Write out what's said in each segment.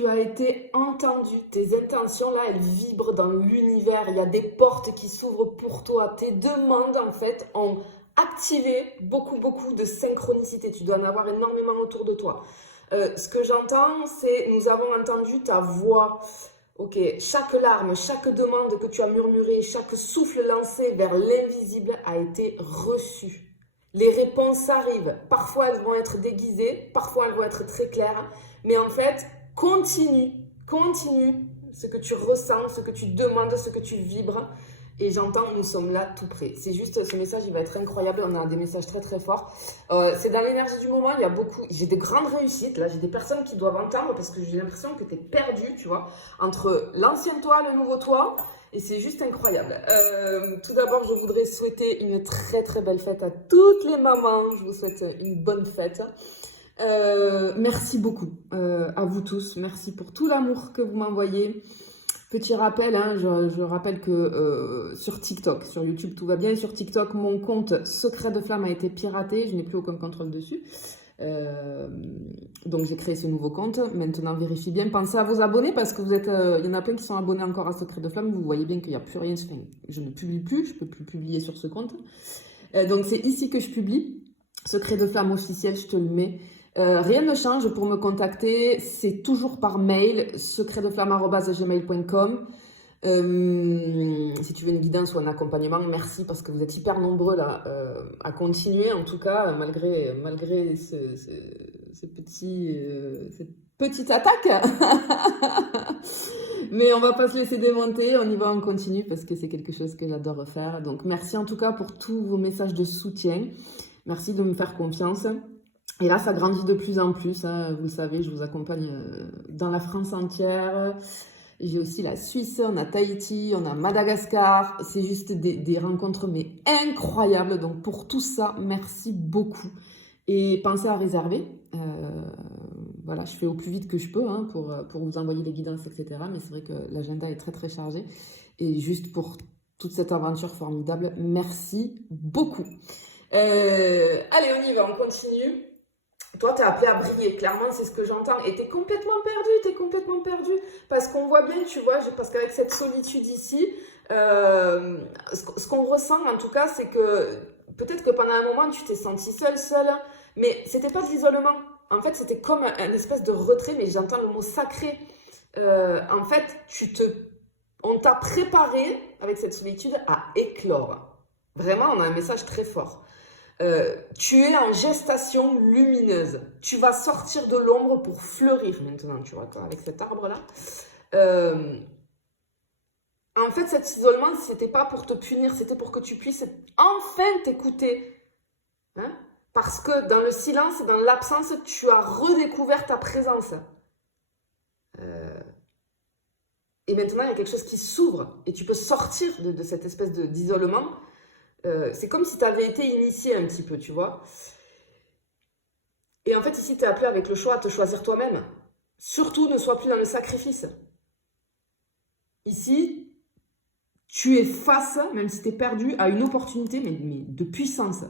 Tu as été entendu. Tes intentions, là, elles vibrent dans l'univers. Il y a des portes qui s'ouvrent pour toi. Tes demandes, en fait, ont activé beaucoup, beaucoup de synchronicité. Tu dois en avoir énormément autour de toi. Ce que j'entends, c'est nous avons entendu ta voix. Ok, chaque larme, chaque demande que tu as murmurée, chaque souffle lancé vers l'invisible a été reçu. Les réponses arrivent. Parfois, elles vont être déguisées, parfois, elles vont être très claires. Mais en fait, continue ce que tu ressens, ce que tu demandes, ce que tu vibres. Et j'entends, nous sommes là tout près. C'est juste, ce message, il va être incroyable. On a des messages très, très forts. C'est dans l'énergie du moment. Il y a beaucoup... J'ai des grandes réussites, là. J'ai des personnes qui doivent entendre parce que j'ai l'impression que tu es perdu, tu vois, entre l'ancien toi, le nouveau toi. Et c'est juste incroyable. Tout d'abord, je voudrais souhaiter une très, très belle fête à toutes les mamans. Je vous souhaite une bonne fête. Merci beaucoup à vous tous. Merci pour tout l'amour que vous m'envoyez. Petit rappel, hein, je rappelle que sur TikTok, sur YouTube, tout va bien. Sur TikTok, mon compte Secret de Flamme a été piraté. Je n'ai plus aucun contrôle dessus. Donc, j'ai créé ce nouveau compte. Maintenant, vérifiez bien. Pensez à vous abonner parce que vous êtes, il y en a plein qui sont abonnés encore à Secret de Flamme. Vous voyez bien qu'il n'y a plus rien. Je ne publie plus. Je ne peux plus publier sur ce compte. Donc, c'est ici que je publie. Secret de Flamme officiel, je te le mets. Rien ne change pour me contacter, c'est toujours par mail, secretdeflamme@gmail.com. Si tu veux une guidance ou un accompagnement, merci parce que vous êtes hyper nombreux là à continuer, en tout cas, malgré ces cette petite attaque. Mais on va pas se laisser démonter, on y va, on continue parce que c'est quelque chose que j'adore faire. Donc merci en tout cas pour tous vos messages de soutien. Merci de me faire confiance. Et là, ça grandit de plus en plus. Hein. Vous le savez, je vous accompagne dans la France entière. J'ai aussi la Suisse, on a Tahiti, on a Madagascar. C'est juste des rencontres mais incroyables. Donc pour tout ça, merci beaucoup. Et pensez à réserver. Voilà, je fais au plus vite que je peux hein, pour vous envoyer des guidances, etc. Mais c'est vrai que l'agenda est très très chargé. Et juste pour toute cette aventure formidable, merci beaucoup. Allez, on y va, on continue. Toi, t'es appelé à briller, clairement, c'est ce que j'entends. Et t'es complètement perdu. Parce qu'on voit bien, tu vois, parce qu'avec cette solitude ici, ce qu'on ressent, en tout cas, c'est que peut-être que pendant un moment, tu t'es senti seule, mais c'était pas de l'isolement. En fait, c'était comme un espèce de retrait, mais j'entends le mot sacré. En fait, on t'a préparé, avec cette solitude, à éclore. Vraiment, on a un message très fort. Tu es en gestation lumineuse. Tu vas sortir de l'ombre pour fleurir maintenant, tu vois, avec cet arbre-là. En fait, cet isolement, c'était pas pour te punir, c'était pour que tu puisses enfin t'écouter. Hein? Parce que dans le silence et dans l'absence, tu as redécouvert ta présence. Et maintenant, il y a quelque chose qui s'ouvre et tu peux sortir de cette espèce d'isolement. C'est comme si tu avais été initié un petit peu, tu vois. Et en fait, ici, tu es appelé avec le choix à te choisir toi-même. Surtout, ne sois plus dans le sacrifice. Ici, tu es face, même si tu es perdu, à une opportunité, mais de puissance.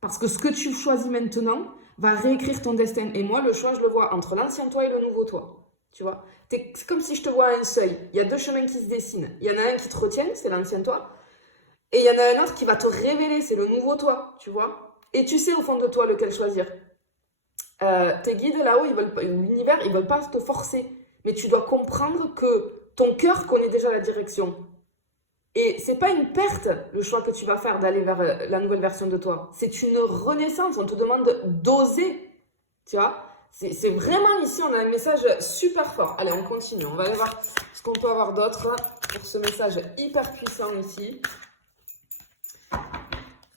Parce que ce que tu choisis maintenant va réécrire ton destin. Et moi, le choix, je le vois entre l'ancien toi et le nouveau toi. Tu vois, c'est comme si je te vois à un seuil. Il y a deux chemins qui se dessinent. Il y en a un qui te retient, c'est l'ancien toi. Et il y en a un autre qui va te révéler, c'est le nouveau toi, tu vois. Et tu sais au fond de toi lequel choisir. Tes guides là-haut, l'univers, ils veulent pas te forcer. Mais tu dois comprendre que ton cœur connaît déjà la direction. Et c'est pas une perte, le choix que tu vas faire d'aller vers la nouvelle version de toi. C'est une renaissance, on te demande d'oser, tu vois. C'est vraiment ici, on a un message super fort. Allez, on continue, on va aller voir ce qu'on peut avoir d'autre pour ce message hyper puissant ici.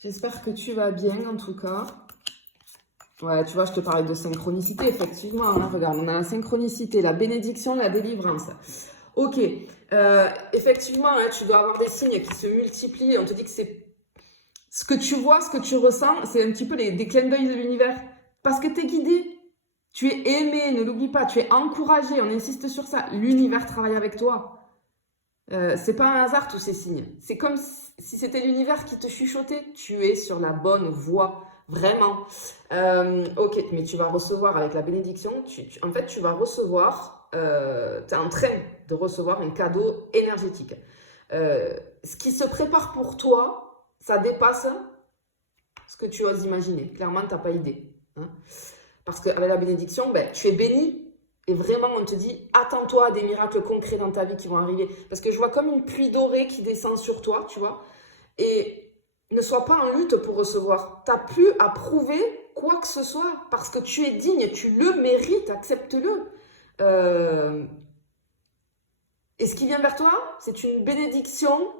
J'espère que tu vas bien, en tout cas. Ouais, tu vois, je te parlais de synchronicité, effectivement. Hein, regarde, on a la synchronicité, la bénédiction, la délivrance. Ok, effectivement, hein, tu dois avoir des signes qui se multiplient. On te dit que c'est ce que tu vois, ce que tu ressens, c'est un petit peu des clins d'œil de l'univers. Parce que tu es guidé, tu es aimé, ne l'oublie pas, tu es encouragé, on insiste sur ça. L'univers travaille avec toi. C'est pas un hasard tous ces signes. C'est comme si c'était l'univers qui te chuchotait. Tu es sur la bonne voie. Vraiment. Ok, mais tu vas recevoir avec la bénédiction, en fait, tu vas recevoir, tu es en train de recevoir un cadeau énergétique. Ce qui se prépare pour toi, ça dépasse ce que tu oses imaginer. Clairement, tu n'as pas idée. Hein. Parce qu'avec la bénédiction, ben, tu es béni. Et vraiment, on te dit, attends-toi à des miracles concrets dans ta vie qui vont arriver. Parce que je vois comme une pluie dorée qui descend sur toi, tu vois. Et ne sois pas en lutte pour recevoir. Tu n'as plus à prouver quoi que ce soit. Parce que tu es digne, tu le mérites, accepte-le. Et ce qui vient vers toi, c'est une bénédiction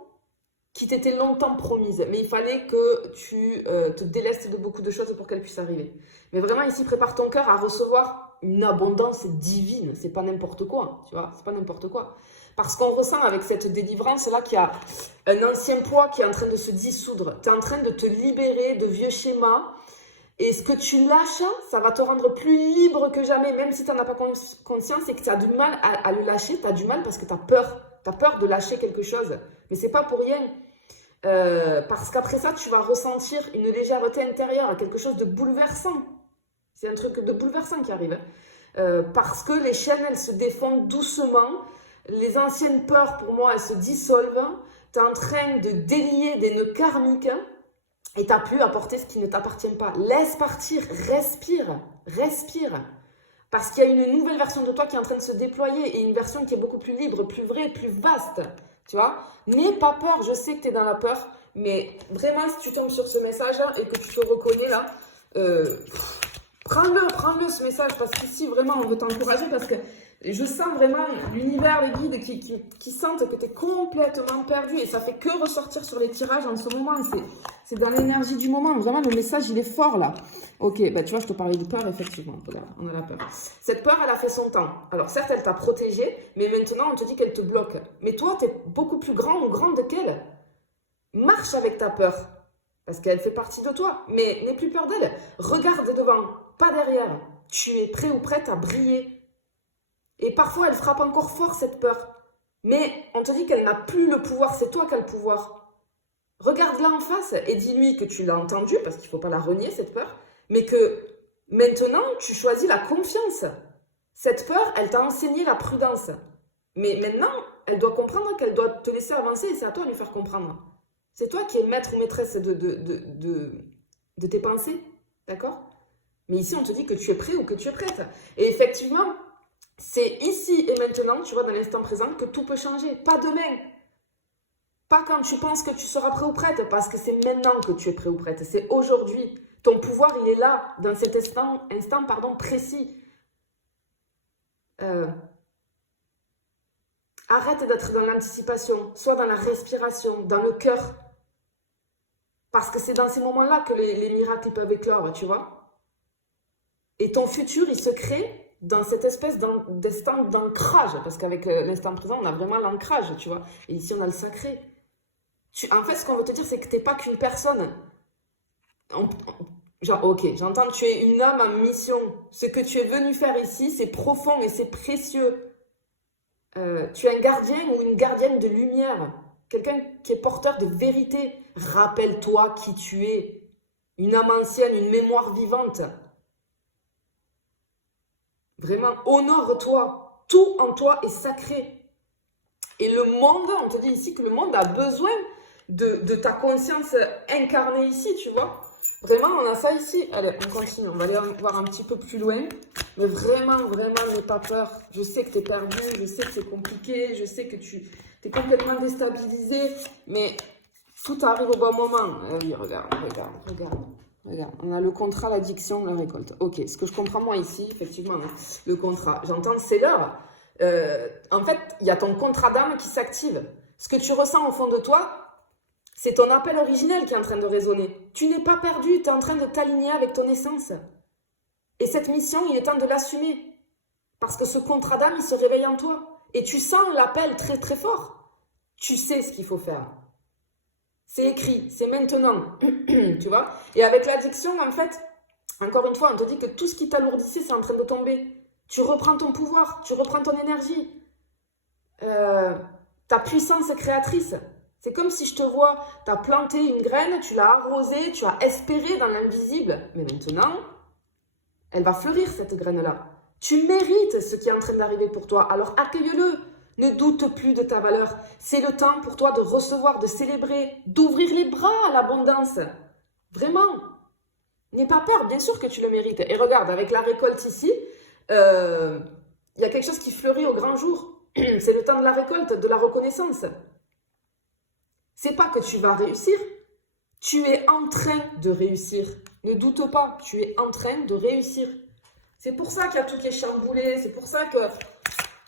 qui t'était longtemps promise. Mais il fallait que tu te délestes de beaucoup de choses pour qu'elle puisse arriver. Mais vraiment, ici, prépare ton cœur à recevoir une abondance divine. C'est pas n'importe quoi, tu vois, c'est pas n'importe quoi. Parce qu'on ressent avec cette délivrance-là qu'il y a un ancien poids qui est en train de se dissoudre. Tu es en train de te libérer de vieux schémas. Et ce que tu lâches, ça va te rendre plus libre que jamais. Même si tu n'en as pas conscience et que tu as du mal à le lâcher, tu as du mal parce que tu as peur. Tu as peur de lâcher quelque chose. Mais c'est pas pour rien. Parce qu'après ça, tu vas ressentir une légèreté intérieure, quelque chose de bouleversant. C'est un truc de bouleversant qui arrive. Parce que les chaînes, elles se défendent doucement. Les anciennes peurs, pour moi, elles se dissolvent. Tu es en train de délier des nœuds karmiques et tu n'as plus à porter ce qui ne t'appartient pas. Laisse partir, respire, respire. Parce qu'il y a une nouvelle version de toi qui est en train de se déployer et une version qui est beaucoup plus libre, plus vraie, plus vaste. Tu vois, n'aie pas peur, je sais que tu es dans la peur, mais vraiment, si tu tombes sur ce message et que tu te reconnais là, prends-le ce message, parce qu'ici, vraiment, on veut t'encourager, parce que je sens vraiment l'univers, les guides qui sentent que tu es complètement perdu, et ça fait que ressortir sur les tirages en ce moment, c'est dans l'énergie du moment, vraiment, le message, il est fort là. Ok, bah tu vois, je te parlais de peur, effectivement, regarde, on a la peur. Cette peur, elle a fait son temps. Alors certes, elle t'a protégée, mais maintenant, on te dit qu'elle te bloque. Mais toi, tu es beaucoup plus grand ou grande qu'elle. Marche avec ta peur, parce qu'elle fait partie de toi, mais n'aie plus peur d'elle. Regarde devant, pas derrière. Tu es prêt ou prête à briller. Et parfois, elle frappe encore fort, cette peur. Mais on te dit qu'elle n'a plus le pouvoir, c'est toi qui as le pouvoir. Regarde-la en face et dis-lui que tu l'as entendue, parce qu'il ne faut pas la renier, cette peur, mais que maintenant, tu choisis la confiance. Cette peur, elle t'a enseigné la prudence. Mais maintenant, elle doit comprendre qu'elle doit te laisser avancer et c'est à toi de lui faire comprendre. C'est toi qui es maître ou maîtresse de tes pensées, d'accord? Mais ici, on te dit que tu es prêt ou que tu es prête. Et effectivement, c'est ici et maintenant, tu vois, dans l'instant présent, que tout peut changer. Pas demain. Pas quand tu penses que tu seras prêt ou prête, parce que c'est maintenant que tu es prêt ou prête. C'est aujourd'hui. Ton pouvoir, il est là, dans cet instant précis. Arrête d'être dans l'anticipation, sois dans la respiration, dans le cœur. Parce que c'est dans ces moments-là que les miracles peuvent éclore, tu vois. Et ton futur, il se crée dans cette espèce d'instant d'ancrage. Parce qu'avec l'instant présent, on a vraiment l'ancrage, tu vois. Et ici, on a le sacré. En fait, ce qu'on veut te dire, c'est que tu n'es pas qu'une personne. Genre, ok, j'entends, tu es une âme en mission. Ce que tu es venu faire ici, c'est profond et c'est précieux. Tu es un gardien ou une gardienne de lumière. Quelqu'un qui est porteur de vérité. Rappelle-toi qui tu es. Une âme ancienne, une mémoire vivante. Vraiment, honore-toi. Tout en toi est sacré. Et le monde, on te dit ici que le monde a besoin de ta conscience incarnée ici, tu vois. Vraiment, on a ça ici. Allez, on continue. On va aller voir un petit peu plus loin. Mais vraiment, n'aie pas peur. Je sais que tu es perdu. Je sais que c'est compliqué. Je sais que tu es complètement déstabilisé. Mais tout arrive au bon moment. Oui, regarde. On a le contrat, l'addiction, la récolte. Ok, ce que je comprends moi ici, effectivement, le contrat. J'entends, c'est l'heure. En fait, il y a ton contrat d'âme qui s'active. Ce que tu ressens au fond de toi, c'est ton appel originel qui est en train de résonner. Tu n'es pas perdu, tu es en train de t'aligner avec ton essence. Et cette mission, il est temps de l'assumer. Parce que ce contrat d'âme, il se réveille en toi. Et tu sens l'appel très très fort. Tu sais ce qu'il faut faire. C'est écrit, c'est maintenant. Tu vois? Et avec l'addiction, en fait, encore une fois, on te dit que tout ce qui t'alourdissait, c'est en train de tomber. Tu reprends ton pouvoir, tu reprends ton énergie. Ta puissance créatrice. C'est comme si je te vois, tu as planté une graine, tu l'as arrosée, tu as espéré dans l'invisible. Mais maintenant, elle va fleurir cette graine-là. Tu mérites ce qui est en train d'arriver pour toi, alors accueille-le. Ne doute plus de ta valeur. C'est le temps pour toi de recevoir, de célébrer, d'ouvrir les bras à l'abondance. Vraiment. N'aie pas peur, bien sûr que tu le mérites. Et regarde, avec la récolte ici, il y a quelque chose qui fleurit au grand jour. C'est le temps de la récolte, de la reconnaissance. C'est pas que tu vas réussir, tu es en train de réussir. Ne doute pas, tu es en train de réussir. C'est pour ça qu'il y a tout qui est chamboulé, c'est pour ça que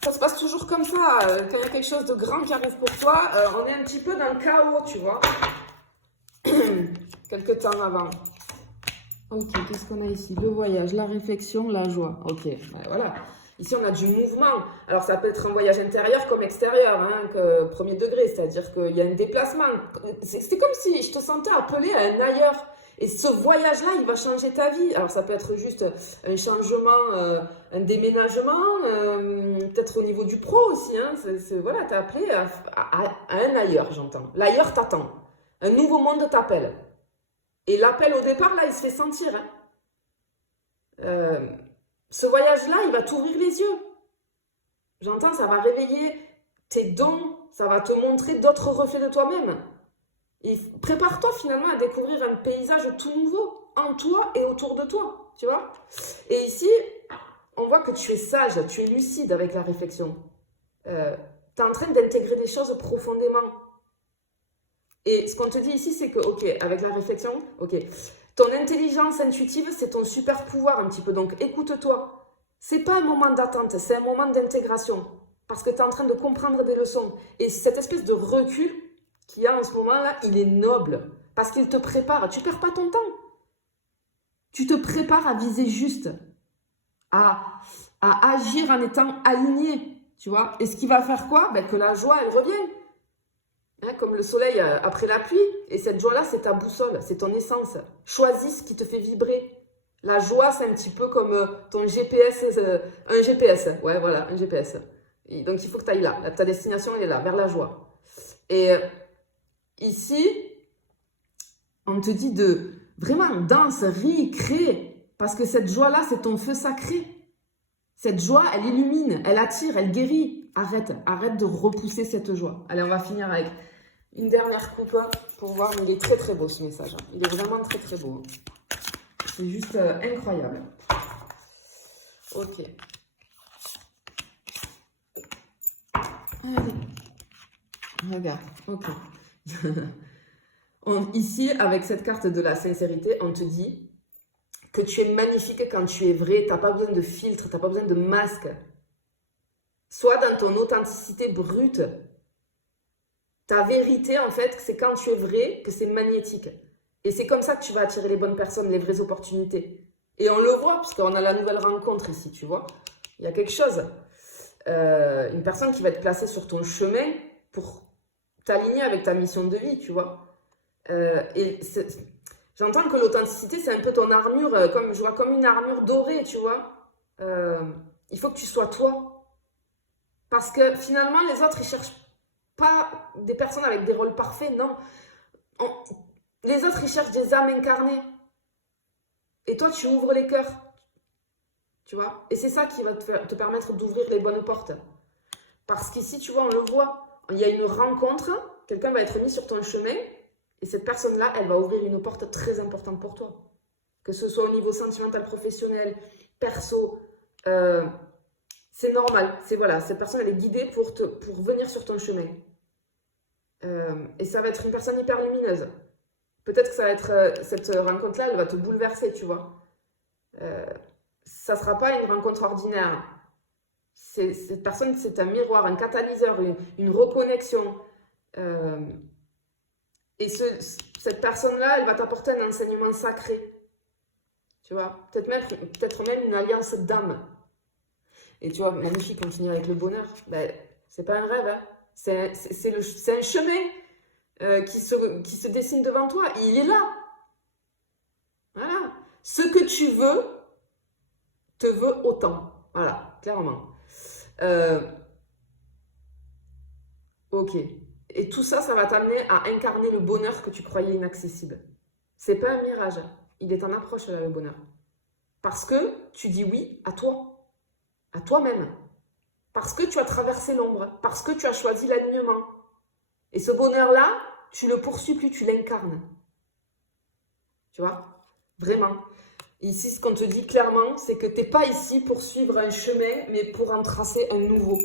ça se passe toujours comme ça. Quand il y a quelque chose de grand qui arrive pour toi, on est un petit peu dans le chaos, tu vois. Quelques temps avant. Ok, qu'est-ce qu'on a ici? Le voyage, la réflexion, la joie. Ok, ben voilà. Ici, on a du mouvement. Alors, ça peut être un voyage intérieur comme extérieur, hein, premier degré, c'est-à-dire qu'il y a un déplacement. C'est comme si je te sentais appelé à un ailleurs. Et ce voyage-là, il va changer ta vie. Alors, ça peut être juste un changement, un déménagement, peut-être au niveau du pro aussi. Hein. Voilà, t'es appelé à un ailleurs, j'entends. L'ailleurs t'attend. Un nouveau monde t'appelle. Et l'appel au départ, là, il se fait sentir. Hein. Ce voyage-là, il va t'ouvrir les yeux. J'entends, ça va réveiller tes dons, ça va te montrer d'autres reflets de toi-même. Et prépare-toi finalement à découvrir un paysage tout nouveau, en toi et autour de toi, tu vois. Et ici, on voit que tu es sage, tu es lucide avec la réflexion. Tu es en train d'intégrer des choses profondément. Et ce qu'on te dit ici, c'est que, ok, avec la réflexion, ok, ton intelligence intuitive, c'est ton super pouvoir un petit peu. Donc, écoute-toi. C'est pas un moment d'attente, c'est un moment d'intégration. Parce que tu es en train de comprendre des leçons. Et cette espèce de recul qu'il y a en ce moment-là, il est noble. Parce qu'il te prépare. Tu perds pas ton temps. Tu te prépares à viser juste. À agir en étant aligné. Tu vois. Et ce qui va faire quoi? Ben, que la joie, elle revient. Hein, comme le soleil après la pluie. Et cette joie-là, c'est ta boussole, c'est ton essence. Choisis ce qui te fait vibrer. La joie, c'est un petit peu comme ton GPS, un GPS. Ouais, voilà, un GPS. Et donc, il faut que tu ailles là. Ta destination, elle est là, vers la joie. Et ici, on te dit de vraiment danse, ris, crée. Parce que cette joie-là, c'est ton feu sacré. Cette joie, elle illumine, elle attire, elle guérit. Arrête de repousser cette joie. Allez, on va finir avec une dernière coupe pour voir. Il est très très beau ce message. Il est vraiment très très beau. C'est juste incroyable. Ok. Allez. Regarde. Ok. Ici, avec cette carte de la sincérité, on te dit que tu es magnifique quand tu es vrai. Tu n'as pas besoin de filtre, tu n'as pas besoin de masque. Sois dans ton authenticité brute. Ta vérité, en fait, c'est quand tu es vrai que c'est magnétique. Et c'est comme ça que tu vas attirer les bonnes personnes, les vraies opportunités. Et on le voit, parce qu'on a la nouvelle rencontre ici, tu vois. Il y a quelque chose. Une personne qui va être placée sur ton chemin pour t'aligner avec ta mission de vie, tu vois. J'entends que l'authenticité, c'est un peu ton armure, je vois comme une armure dorée, tu vois. Il faut que tu sois toi. Parce que finalement, les autres, ils cherchent pas des personnes avec des rôles parfaits, non. Les autres, ils cherchent des âmes incarnées. Et toi, tu ouvres les cœurs. Tu vois. Et c'est ça qui va te permettre d'ouvrir les bonnes portes. Parce qu'ici, tu vois, on le voit. Il y a une rencontre. Quelqu'un va être mis sur ton chemin. Et cette personne-là, elle va ouvrir une porte très importante pour toi. Que ce soit au niveau sentimental, professionnel, perso. C'est normal. Voilà, cette personne, elle est guidée pour venir sur ton chemin. Et ça va être une personne hyper lumineuse. Peut-être que ça va être cette rencontre-là, elle va te bouleverser, tu vois. Ça ne sera pas une rencontre ordinaire. Cette personne, c'est un miroir, un catalyseur, une reconnexion. Et cette personne-là, elle va t'apporter un enseignement sacré. Tu vois, peut-être même une alliance d'âme. Et tu vois, magnifique, on finit avec le bonheur. Ben, c'est pas un rêve, hein. C'est un chemin qui se dessine devant toi. Il est là. Voilà. Ce que tu veux te veut autant. Voilà, clairement. Ok. Et tout ça, ça va t'amener à incarner le bonheur que tu croyais inaccessible. C'est pas un mirage, il est en approche là, le bonheur. Parce que tu dis oui à toi, à toi-même. Parce que tu as traversé l'ombre, parce que tu as choisi l'alignement. Et ce bonheur-là, tu le poursuis plus, tu l'incarnes. Tu vois? Vraiment. Ici, ce qu'on te dit clairement, c'est que tu n'es pas ici pour suivre un chemin, mais pour en tracer un nouveau.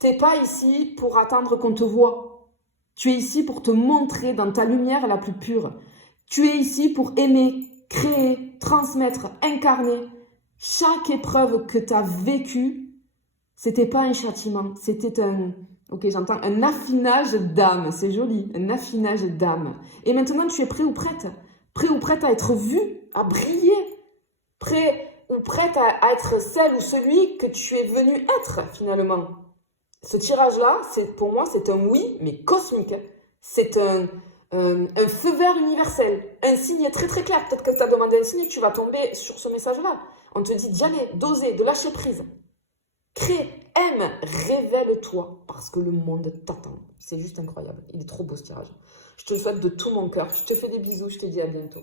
Tu n'es pas ici pour attendre qu'on te voie. Tu es ici pour te montrer dans ta lumière la plus pure. Tu es ici pour aimer, créer, transmettre, incarner. Chaque épreuve que tu as vécue, c'était pas un châtiment, c'était un affinage d'âme. C'est joli, un affinage d'âme. Et maintenant, tu es prêt ou prête à être vu, à briller, prêt ou prête à être celle ou celui que tu es venu être finalement. Ce tirage-là, pour moi, c'est un oui, mais cosmique. C'est un feu vert universel, un signe très très clair. Peut-être que tu as demandé un signe, tu vas tomber sur ce message-là. On te dit d'y aller, d'oser, de lâcher prise. Crée, aime, révèle-toi, parce que le monde t'attend. C'est juste incroyable. Il est trop beau ce tirage. Je te le souhaite de tout mon cœur. Je te fais des bisous, je te dis à bientôt.